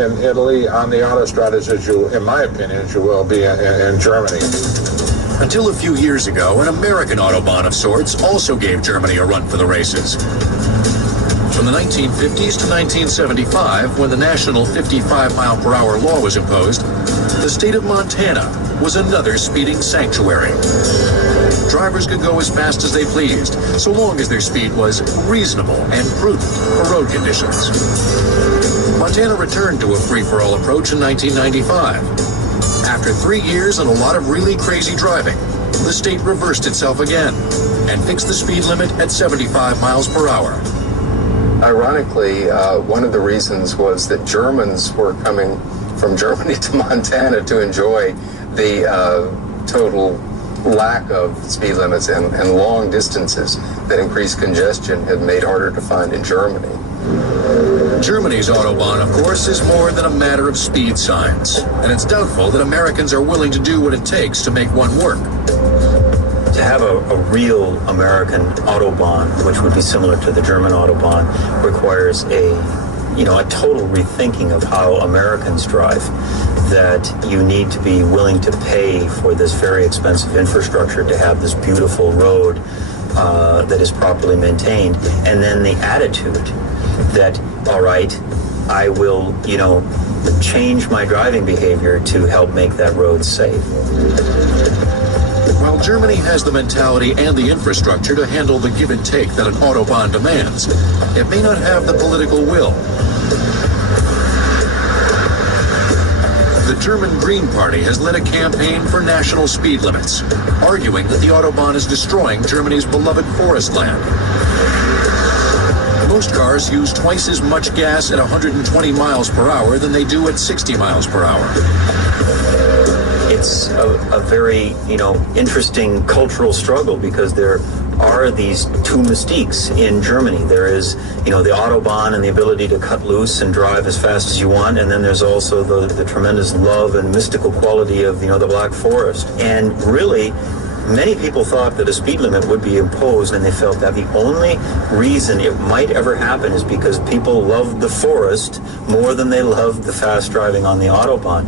in Italy on the autostradas as you, in my opinion, as you will be in Germany. Until a few years ago, an American Autobahn of sorts also gave Germany a run for the races. From the 1950s to 1975, when the national 55-mile-per-hour law was imposed, the state of Montana was another speeding sanctuary. Drivers could go as fast as they pleased, so long as their speed was reasonable and prudent for road conditions. Montana returned to a free-for-all approach in 1995. After 3 years and a lot of really crazy driving, the state reversed itself again and fixed the speed limit at 75 miles per hour. Ironically, one of the reasons was that Germans were coming from Germany to Montana to enjoy the total lack of speed limits and long distances that increased congestion had made harder to find in Germany. Germany's Autobahn, of course, is more than a matter of speed signs, and it's doubtful that Americans are willing to do what it takes to make one work. To have a real American Autobahn, which would be similar to the German Autobahn, requires a total rethinking of how Americans drive, that you need to be willing to pay for this very expensive infrastructure to have this beautiful road that is properly maintained, and then the attitude that, all right, I will, change my driving behavior to help make that road safe. While Germany has the mentality and the infrastructure to handle the give and take that an Autobahn demands, it may not have the political will. The German Green Party has led a campaign for national speed limits, arguing that the Autobahn is destroying Germany's beloved forest land. Most cars use twice as much gas at 120 miles per hour than they do at 60 miles per hour. It's a very, interesting cultural struggle, because there are these two mystiques in Germany. There is, the Autobahn and the ability to cut loose and drive as fast as you want, and then there's also the tremendous love and mystical quality of, the Black Forest. And really, many people thought that a speed limit would be imposed, and they felt that the only reason it might ever happen is because people loved the forest more than they loved the fast driving on the Autobahn.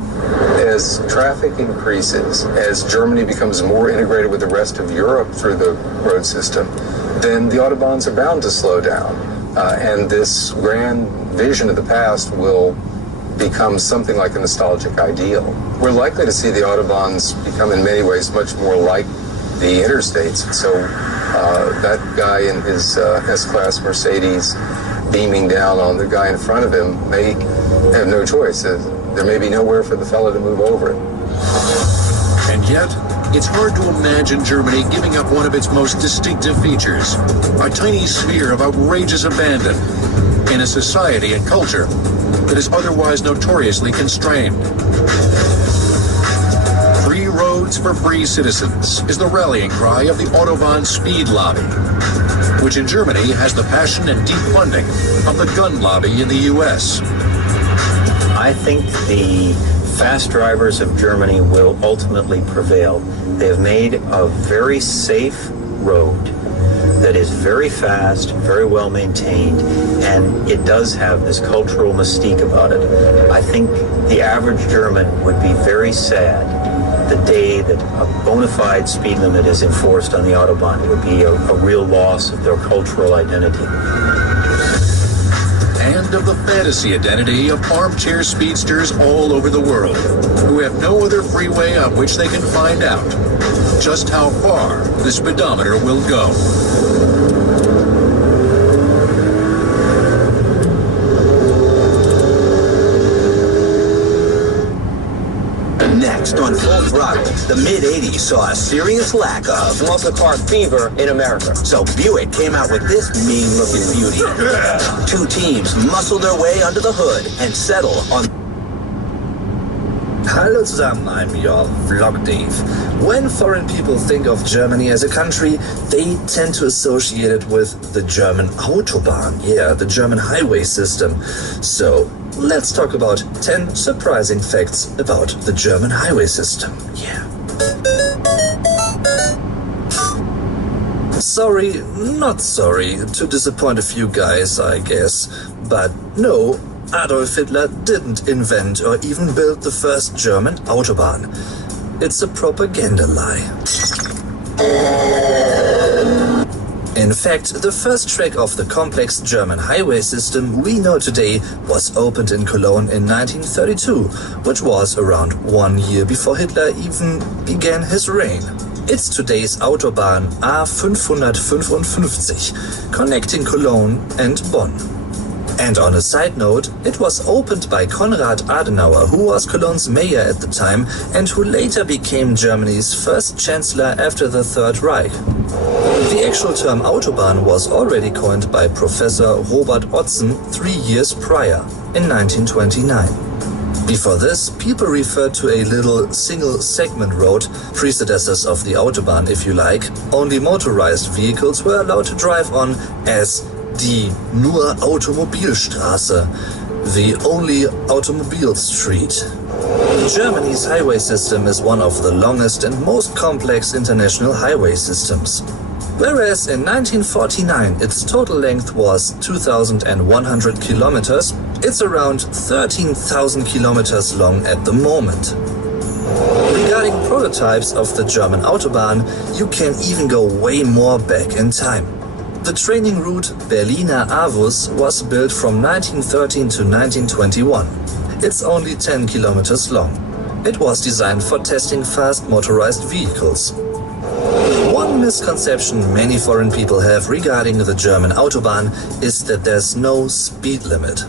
As traffic increases, as Germany becomes more integrated with the rest of Europe through the road system, then the Autobahns are bound to slow down. And this grand vision of the past will become something like a nostalgic ideal. We're likely to see the Autobahns become in many ways much more like the interstates. So that guy in his S-Class Mercedes beaming down on the guy in front of him may have no choice. There may be nowhere for the fellow to move over it. And yet, it's hard to imagine Germany giving up one of its most distinctive features, a tiny sphere of outrageous abandon in a society and culture that is otherwise notoriously constrained. Free roads for free citizens is the rallying cry of the Autobahn speed lobby, which in Germany has the passion and deep funding of the gun lobby in the U.S. I think the fast drivers of Germany will ultimately prevail. They have made a very safe road that is very fast, very well maintained, and it does have this cultural mystique about it. I think the average German would be very sad the day that a bona fide speed limit is enforced on the Autobahn. It would be a real loss of their cultural identity. And of the fantasy identity of armchair speedsters all over the world, who have no other freeway on which they can find out just how far the speedometer will go. Next on Full Throttle, the mid-'80s saw a serious lack of muscle car fever in America. So Buick came out with this mean-looking beauty. Two teams muscle their way under the hood and settle on... Hallo zusammen, I'm your Vlog Dave. When foreign people think of Germany as a country, they tend to associate it with the German Autobahn, the German highway system. So, let's talk about 10 surprising facts about the German highway system. Sorry, not sorry, to disappoint a few guys, I guess. But no, Adolf Hitler didn't invent or even build the first German Autobahn. It's a propaganda lie. In fact, the first track of the complex German highway system we know today was opened in Cologne in 1932, which was around 1 year before Hitler even began his reign. It's today's Autobahn A555, connecting Cologne and Bonn. And on a side note, it was opened by Konrad Adenauer, who was Cologne's mayor at the time and who later became Germany's first chancellor after the Third Reich. The actual term Autobahn was already coined by Professor Robert Otzen 3 years prior, in 1929. Before this, people referred to a little single-segment road, predecessors of the Autobahn if you like. Only motorized vehicles were allowed to drive on as die nur Automobilstraße, the only automobile street. Germany's highway system is one of the longest and most complex international highway systems. Whereas in 1949 its total length was 2,100 kilometers, it's around 13,000 kilometers long at the moment. Regarding prototypes of the German Autobahn, you can even go way more back in time. The training route Berliner Avus was built from 1913 to 1921. It's only 10 kilometers long. It was designed for testing fast motorized vehicles. One misconception many foreign people have regarding the German Autobahn is that there's no speed limit.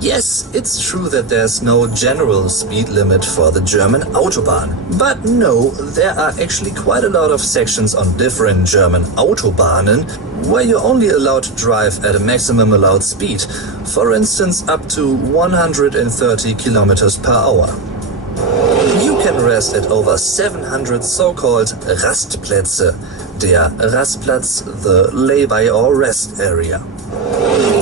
Yes, it's true that there's no general speed limit for the German Autobahn. But no, there are actually quite a lot of sections on different German Autobahnen where you're only allowed to drive at a maximum allowed speed, for instance up to 130 kilometers per hour. You can rest at over 700 so-called Rastplätze, der Rastplatz, the lay-by or rest area.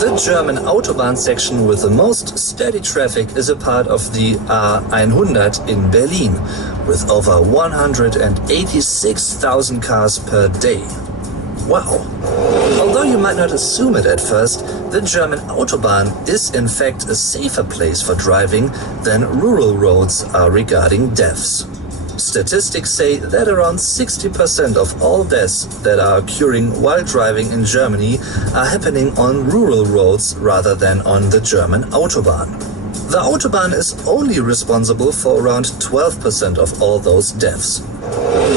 The German Autobahn section with the most steady traffic is a part of the A100 in Berlin, with over 186,000 cars per day. Wow! Although you might not assume it at first, the German Autobahn is in fact a safer place for driving than rural roads are regarding deaths. Statistics say that around 60% of all deaths that are occurring while driving in Germany are happening on rural roads rather than on the German Autobahn. The Autobahn is only responsible for around 12% of all those deaths.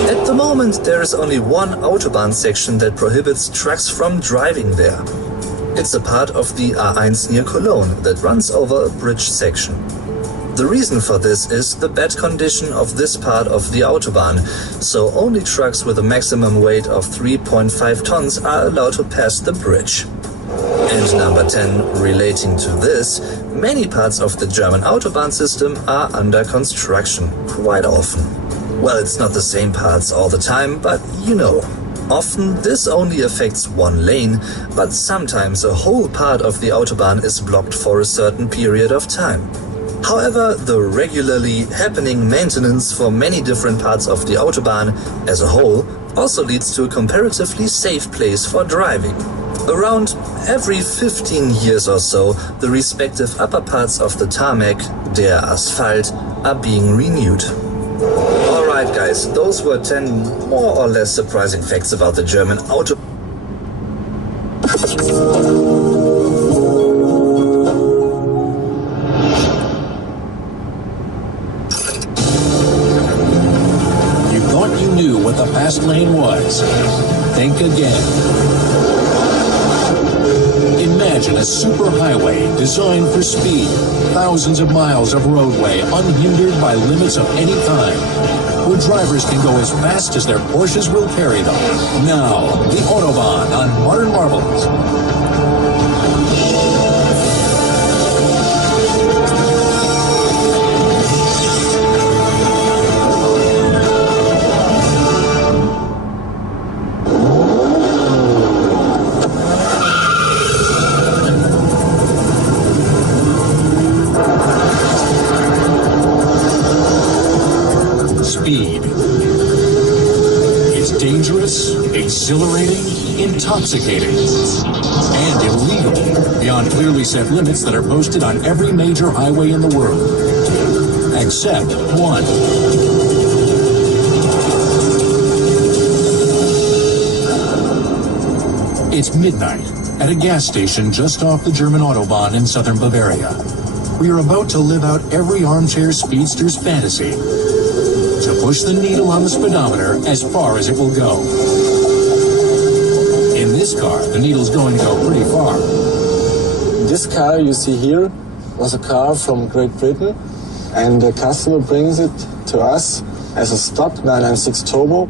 At the moment, there is only one Autobahn section that prohibits trucks from driving there. It's a part of the A1 near Cologne that runs over a bridge section. The reason for this is the bad condition of this part of the Autobahn, so only trucks with a maximum weight of 3.5 tons are allowed to pass the bridge. And number 10, relating to this, many parts of the German Autobahn system are under construction, quite often. Well, it's not the same parts all the time, but you know. Often this only affects one lane, but sometimes a whole part of the Autobahn is blocked for a certain period of time. However, the regularly happening maintenance for many different parts of the Autobahn as a whole also leads to a comparatively safe place for driving. Around every 15 years or so, the respective upper parts of the tarmac, der Asphalt, are being renewed. Alright guys, those were 10 more or less surprising facts about the German Autobahn. What the fast lane was. Think again. Imagine a superhighway designed for speed, thousands of miles of roadway unhindered by limits of any kind, where drivers can go as fast as their Porsches will carry them. Now, the Autobahn on Modern Marvels. Speed. It's dangerous, exhilarating, intoxicating, and illegal beyond clearly set limits that are posted on every major highway in the world. Except one. It's midnight at a gas station just off the German Autobahn in southern Bavaria. We are about to live out every armchair speedster's fantasy, to push the needle on the speedometer as far as it will go. In this car, the needle's going to go pretty far. This car you see here was a car from Great Britain, and the customer brings it to us as a stock 996 Turbo.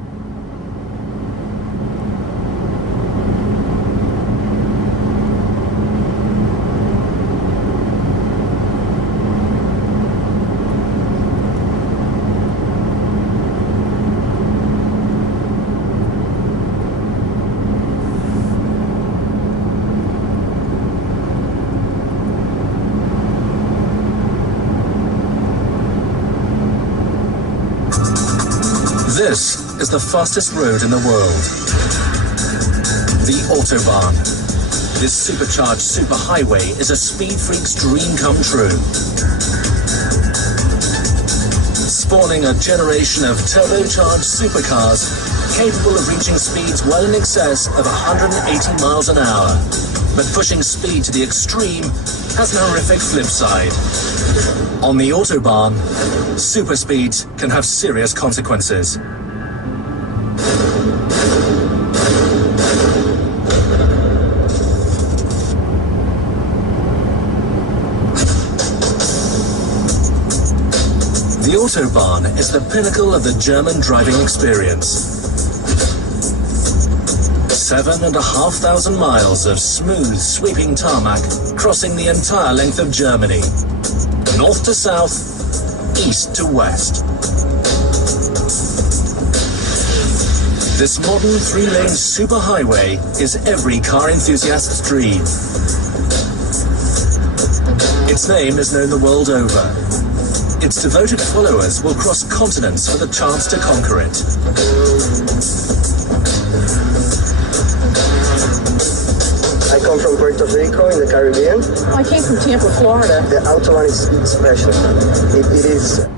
This is the fastest road in the world. The Autobahn. This supercharged superhighway is a speed freak's dream come true. Spawning a generation of turbocharged supercars capable of reaching speeds well in excess of 180 miles an hour. But pushing speed to the extreme has an horrific flip side. On the Autobahn, super speeds can have serious consequences. The Autobahn is the pinnacle of the German driving experience. 7,500 miles of smooth, sweeping tarmac crossing the entire length of Germany. North to south, east to west. This modern three-lane superhighway is every car enthusiast's dream. Its name is known the world over. Its devoted followers will cross continents for the chance to conquer it. I come from Puerto Rico in the Caribbean. I came from Tampa, Florida. The Autobahn is special. It is.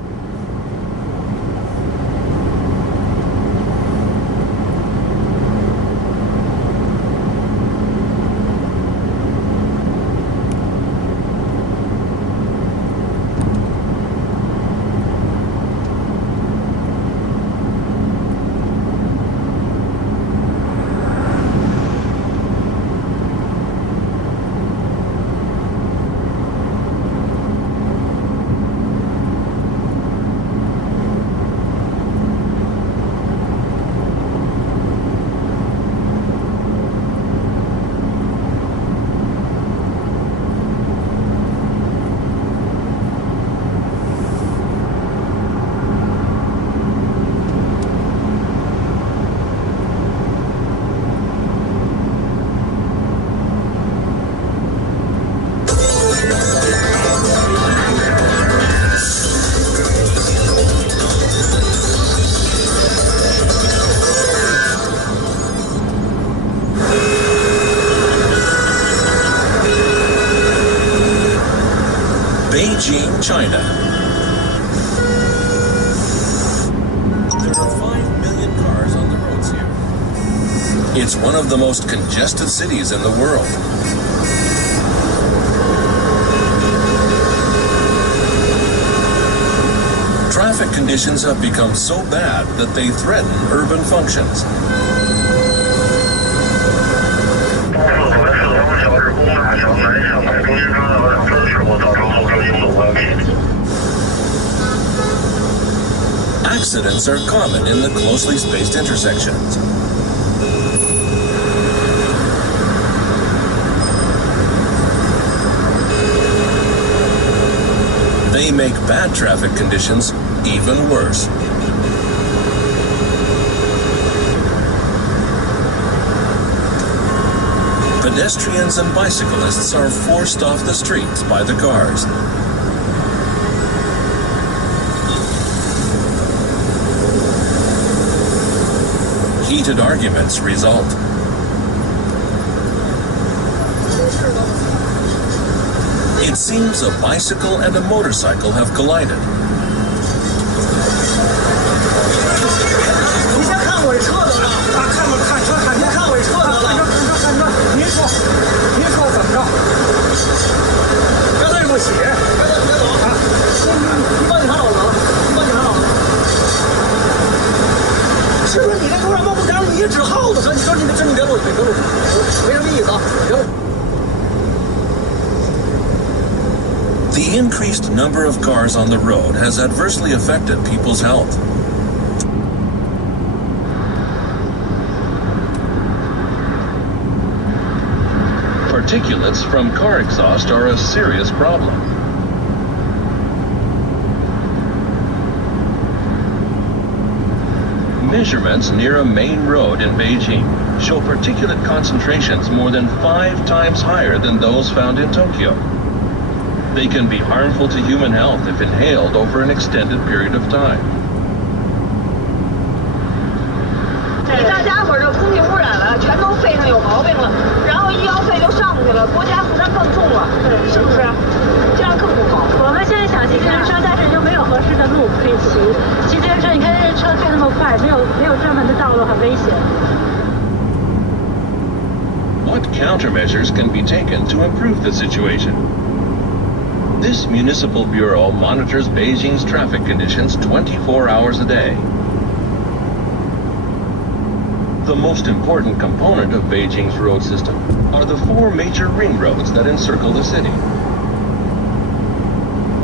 Beijing, China. There are 5 million cars on the roads here. It's one of the most congested cities in the world. Traffic conditions have become so bad that they threaten urban functions. Accidents are common in the closely spaced intersections. They make bad traffic conditions even worse. Pedestrians and bicyclists are forced off the streets by the cars. Heated arguments result. It seems a bicycle and a motorcycle have collided. The increased number of cars on the road has adversely affected people's health. Particulates from car exhaust are a serious problem. Measurements near a main road in Beijing show particulate concentrations more than 5 times higher than those found in Tokyo. They can be harmful to human health if inhaled over an extended period of time. 大家伙儿这空气污染了，全都肺上有毛病了，然后医药费就上去了，国家负担更重了，是不是？这样更不好。我们现在想骑自行车，但是又没有合适的路可以骑。骑自行车，你看这车开那么快，没有专门的道路，很危险。What countermeasures can be taken to improve the situation? This municipal bureau monitors Beijing's traffic conditions 24 hours a day. The most important component of Beijing's road system are the 4 major ring roads that encircle the city.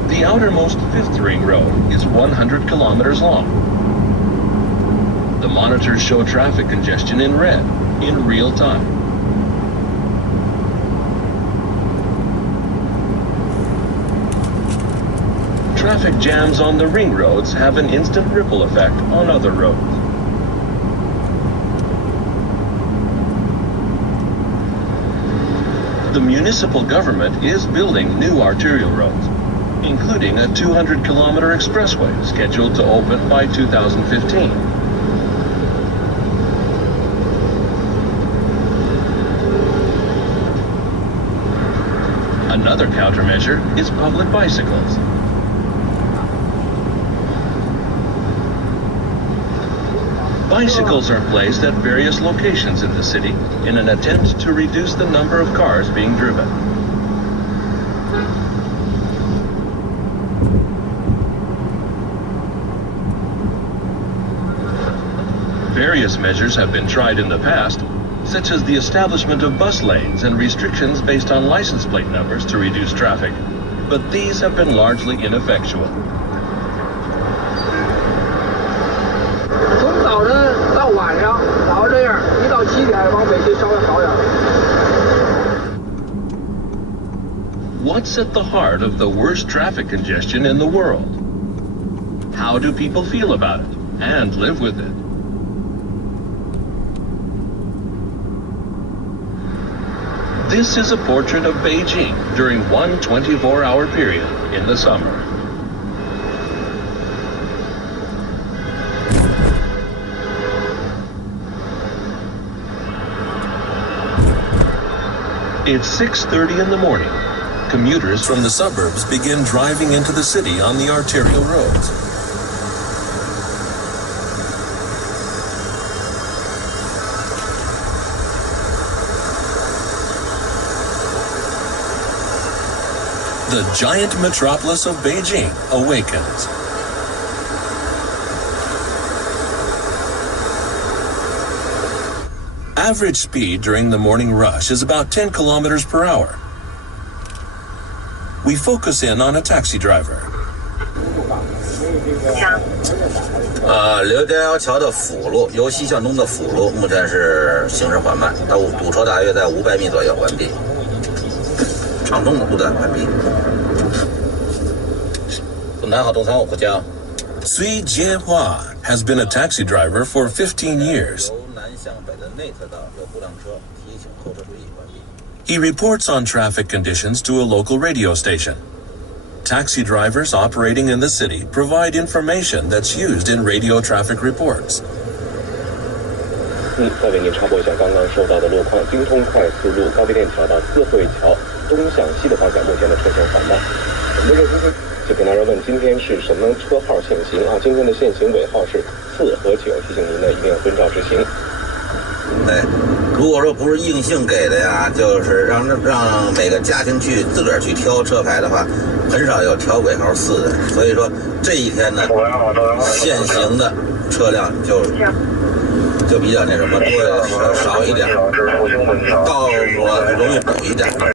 The outermost 5th ring road is 100 kilometers long. The monitors show traffic congestion in red, in real time. Traffic jams on the ring roads have an instant ripple effect on other roads. The municipal government is building new arterial roads, including a 200-kilometer expressway scheduled to open by 2015. Another countermeasure is public bicycles. Bicycles are placed at various locations in the city in an attempt to reduce the number of cars being driven. Various measures have been tried in the past, such as the establishment of bus lanes and restrictions based on license plate numbers to reduce traffic, but these have been largely ineffectual. What's at the heart of the worst traffic congestion in the world? How do people feel about it and live with it? This is a portrait of Beijing during one 24-hour period in the summer. It's 6:30 in the morning. Commuters from the suburbs begin driving into the city on the arterial roads. The giant metropolis of Beijing awakens. Average speed during the morning rush is about 10 kilometers per hour. We focus in on a taxi driver. 刘家窑桥的辅路，由西向东的辅路，目前是行驶缓慢，堵车大约在500米左右完毕。畅通路段完毕。南好东三五呼叫。Cui Jiehua has been a taxi driver for 15 years. He reports on traffic conditions to a local radio station. Taxi drivers operating in the city provide information that's used in radio traffic reports. 再为您插播一下刚刚收到的路况。京通快速路高碑店桥到四惠桥东向西的方向，目前的车行缓慢。我们这个就跟大家问，今天是什么车号限行啊？今天的限行尾号是4和9，提醒您呢一定要遵照执行。对，如果说不是硬性给的呀，就是让每个家庭去自个儿去挑车牌的话，很少有挑尾号4的。所以说这一天呢，限行的车辆就比较那什么多少一点，道路容易堵一点。